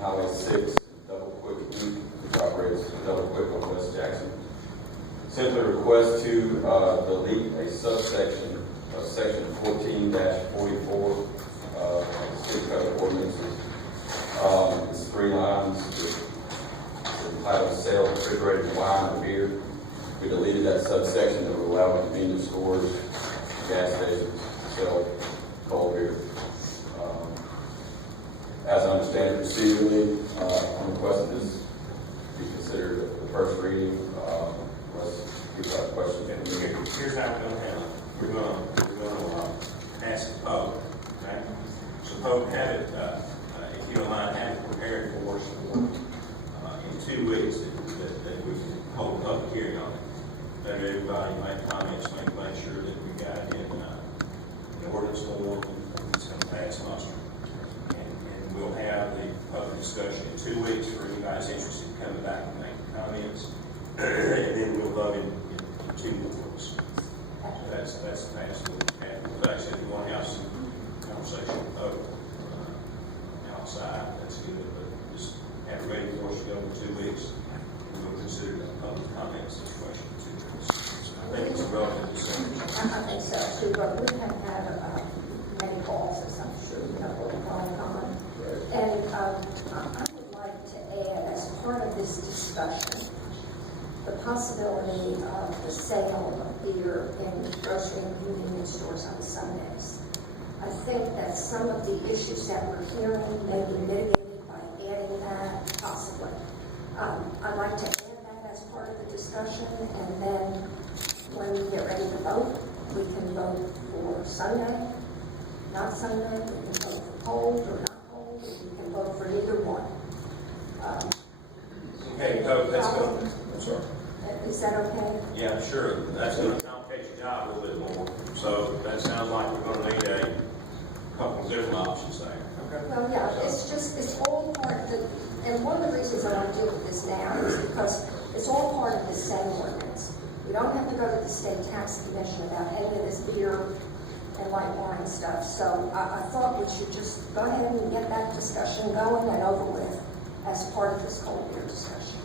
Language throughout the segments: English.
Highway 6, double quick loop, which operates double quick on West Jackson. Simply request to delete a subsection of section 14-44 of the City Code ordinances. It's 3 lines. It's entitled Sale of Refrigerated Wine or Beer. We deleted that subsection that would allow convenience stores, gas stations to sell cold beer. As I understand it procedurally, I'm requesting this be considered the first reading. Unless you've got a question. Here's how we're going to handle it. We're going to ask the public. Okay? So public have it, if you don't mind, have it prepared for us in 2 weeks that we can hold a public hearing on it. Let everybody make comments, make sure that we got it in ordinance form and it's going to pass muster. And we'll have the public discussion in 2 weeks for anybody that's interested in coming back and making comments. And then we'll vote in 2 weeks. So that's what we have. Like I said, if you want to have some conversation outside, that's good. But just have it ready for us to go in 2 weeks. And we'll consider the public comment situation in 2 weeks. So I think it's a relative decision. I think so too, but we have had many calls, as I'm sure you know what we're going on. And I would like to add, as part of this discussion, the possibility of the sale of beer in grocery and convenience stores on Sundays. I think that some of the issues that we're hearing may be mitigated by adding that, possibly. I'd like to add that as part of the discussion, and then when we get ready to vote, we can vote for Sunday, not Sunday, we can vote for cold or not cold, we can vote for either one. Okay, let's go. I'm sorry. Is that okay? Yeah, sure. That's going to complicate your job a little bit more. So that sounds like we're going to need a couple of different options there. Okay. Well, yeah, it's all part of the, and one of the reasons I want to deal with this now is because it's all part of the same ordinance. We don't have to go to the state tax commission about any of this beer and light wine stuff. So I thought we should just go ahead and get that discussion going and over with as part of this cold beer discussion.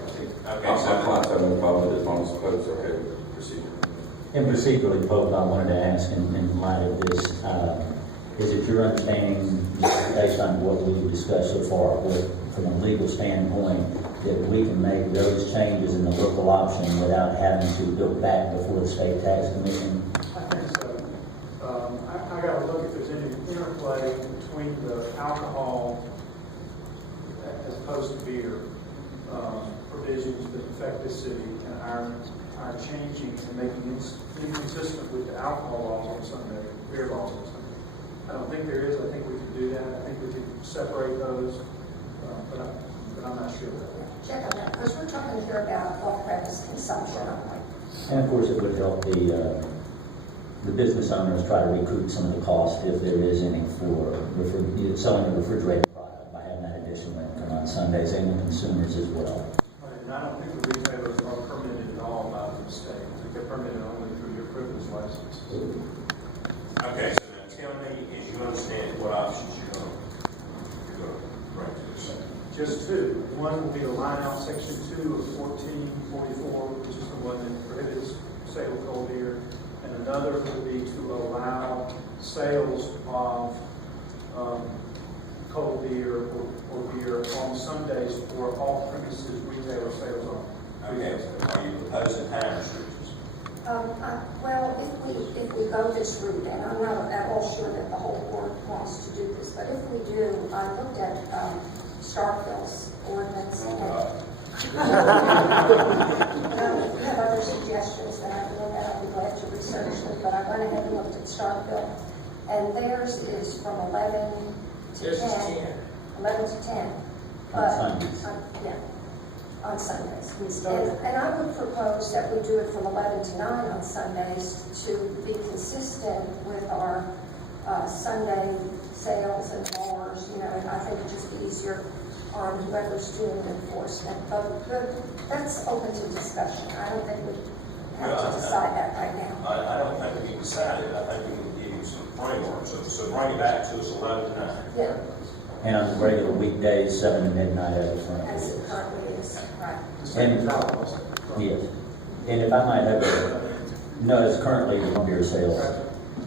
Okay, My clients have no problem with this, long as the code's okay with procedure. And procedurally, Pope, I wanted to ask in light of this, is it your understanding, based on what we've discussed so far, from a legal standpoint, that we can make those changes in the local option without having to go back before the state tax commission? I think so. I got to look if there's any interplay between the alcohol as opposed to beer provisions that affect the city and our changing and making it inconsistent with the alcohol laws on Sunday, beer laws on Sunday. I don't think there is. I think we could do that. I think we could separate those, but I'm not sure about that. Check on that, because we're talking here about off-premise consumption only. And of course, it would help the business owners try to recoup some of the cost, if there is any, for selling a refrigerated product by having that additional income on Sundays, and the consumers as well. And I don't think the retailers are permitted at all by the state. I think they're permitted only through your privilege license. Okay, so now tell me, if you understand what options you're going to bring to this. Just two. One will be to line out section 2 of 1444, which is the one that prohibits sale of cold beer. And another would be to allow sales of cold beer or beer on Sundays for off-premises retailer sales on. Okay, are you proposing time restrictions? Well, if we go this route, and I'm not at all sure that the whole board wants to do this, but if we do, I looked at Starkville's ordinance. We have other suggestions that I can look at. I'll be glad to research them, but I went ahead and looked at Starkville, and theirs is from 11 to 10. 11 to 10. On Sundays. Yeah, on Sundays. And I would propose that we do it from 11 to 9 on Sundays to be consistent with our Sunday sales and bars. You know, I think it'd just be easier on whoever's doing the enforcement. But that's open to discussion. I don't think we have to decide that right now. I don't think we can decide it. I think we can give you some framework. So bring it back to us 11 to 9. Yeah. And on the regular weekdays, 7 to midnight at the front. As it currently is, right? The same And- hours. Yes. And if I might have no, it's currently beer sales.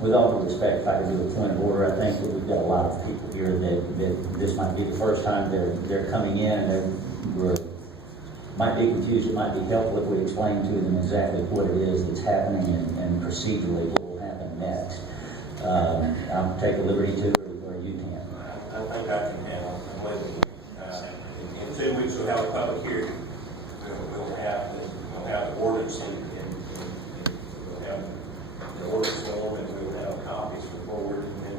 With all due respect, if I could do a point of order, I think that we've got a lot of people here that this might be the first time they're coming in and might be confused. It might be helpful if we explain to them exactly what it is that's happening and procedurally what will happen next. I'll take a liberty to, or you can. I think I can handle it. I'm with you. In 2 weeks, we'll have a public hearing. We'll have the ordinance we'll have the ordinance form, and we'll have copies for the board, and then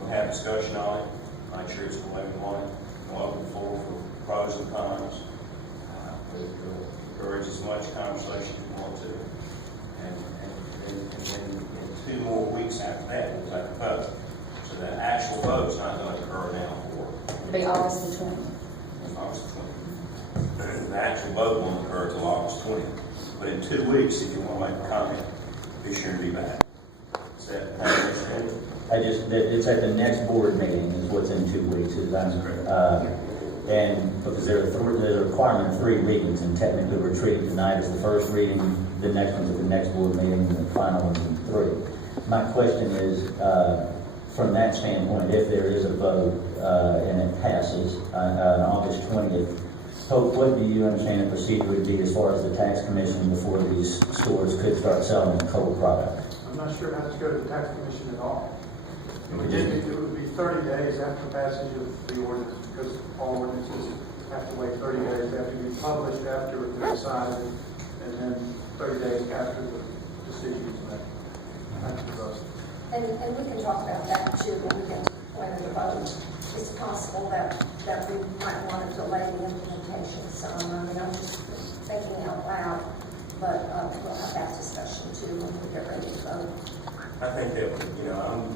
we'll have discussion on it. Make sure it's the way we want it. We'll open the floor for pros and cons. We'll encourage as much conversation as we want to. And then in 2 more weeks after that, we'll take a vote. So the actual vote's not going to occur now for It'll be August the 20th. August 20th. The actual vote won't occur until August 20th. But in 2 weeks, if you want to make a comment, be sure to be back. Is that understanding? It's at the next board meeting is what's in 2 weeks. And because there's a requirement of 3 readings, and technically we're treating tonight as the first reading, the next one's at the next board meeting, and the final one's in 3. My question is, from that standpoint, if there is a vote and it passes on August 20th, Hope, what do you understand the procedure would be as far as the tax commission before these stores could start selling the coal product? I'm not sure how to go to the tax commission at all. It would be 30 days after passage of the ordinance, because all ordinances have to wait 30 days after being published, after they're decided, and then 30 days after the decision is made. And we can talk about that too when we get to the point of the vote. It's possible that we might want to delay the implementation some. I mean, I'm just thinking out loud, but we'll have that discussion too when we get ready to vote. I think that, I'm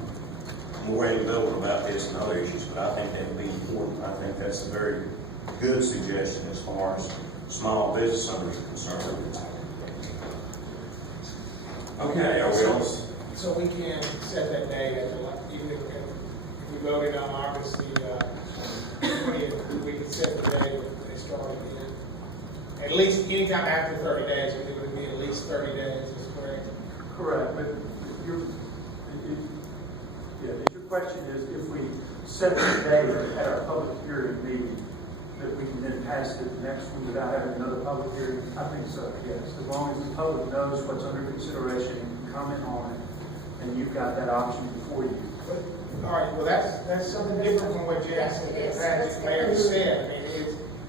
more ambivalent about this and other issues, but I think that would be important. I think that's a very good suggestion as far as small business owners are concerned. Okay, are we on? So we can set that date at even if we voted on August the 20th, we can set the date when they start again. At least anytime after 30 days, it would be at least 30 days, is correct? Correct, but your question is if we set the date at our public hearing meeting, that we can then pass it the next one without having another public hearing? I think so, yes. As long as the public knows what's under consideration and can comment on it, and you've got that option before you. All right, well, that's something different from what Jackson and Mayor said. I mean,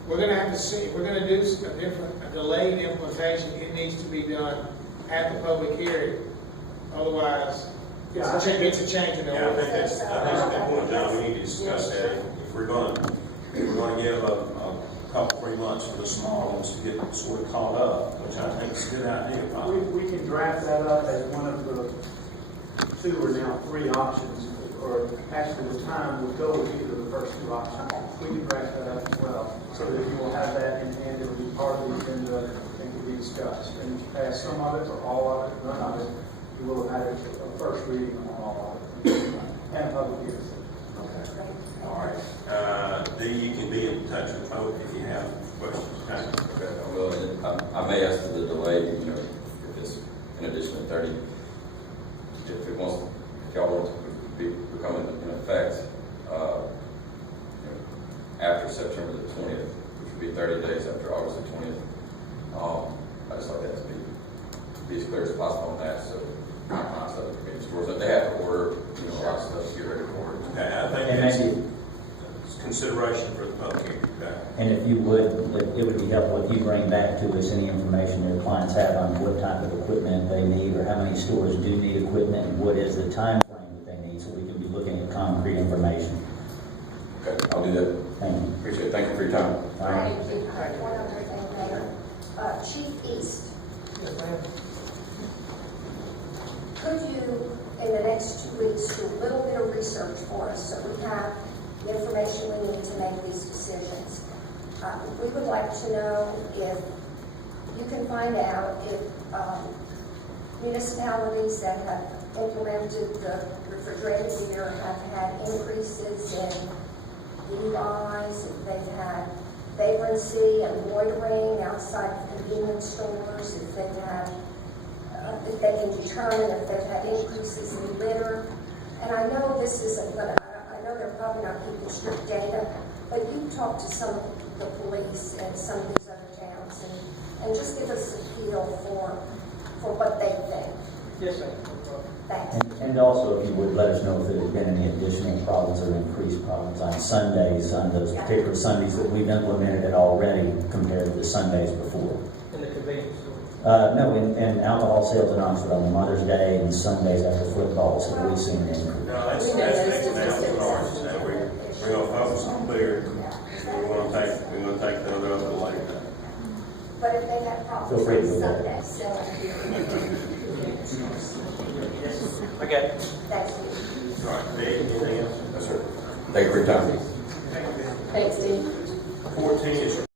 we're going to have to see, if we're going to do a delayed implementation, it needs to be done at the public hearing. Otherwise, it's a change in the Yeah, I think ordinance. that's a good point, John. We need to discuss that. If we're going to give a couple, 3 months for the small ones to get sort of caught up, which I think is a good idea. We can draft that up as one of the 2 or now 3 options, or actually the time will go with either of the first 2 options. We can draft that up as well, so that you will have that in hand. It will be part of the agenda and will be discussed. And if you pass some of it or all of it, none of it, you will have a first reading on all of it and a public hearing. Okay. All right. Dee, you can be in touch with Hope if you have questions. Okay, I will. I may ask for the delay, if it's in addition to 30, if y'all want to become in effect, after September the 20th, which would be 30 days after August the 20th. I just like that to be as clear as possible on that, so not stuff that convenience stores, that they have to order, a lot of stuff to get ready for it. Okay, I think And that's maybe, consideration for the public hearing. Okay. and if you would, it would be helpful if you bring back to us any information your clients have on what type of equipment they need, or how many stores do need equipment, and what is the time frame that they need, so we can be looking at concrete information. Okay, I'll do that. Thank you. Appreciate it. Thank you for your time. All right. One other thing, Mayor. Chief East, Yes, ma'am. could you, in the next 2 weeks, do a little bit of research for us so we have the information we need to make these decisions? We would like to know if you can find out if municipalities that have implemented the refrigerated meter have had increases in DUIs, if they've had vagrancy and loitering outside convenience stores, if they've had, if they can determine if they've had increases in litter. And I know this isn't gonna, I know they're probably not keeping strict data, but you talk to some of the police in some of these other towns and just give us a feel for what they think. Yes, sir. Thanks. And also, if you would, let us know if there's been any additional problems or increased problems on Sundays, on those particular Sundays that we've implemented it already compared to the Sundays before. In the convenience store. No, in alcohol sales in Oxford on Mother's Day and Sundays after football, so we've seen an increase. No, that's next to apples and oranges. Now, we're gonna focus on clear. We're gonna take the other up to later. But if they have Feel problems free to on do that. Sunday, Okay. that's it. All right, Dave, anything else? Yes, sir. Thank you for your time. Thanks, Steve. 14 is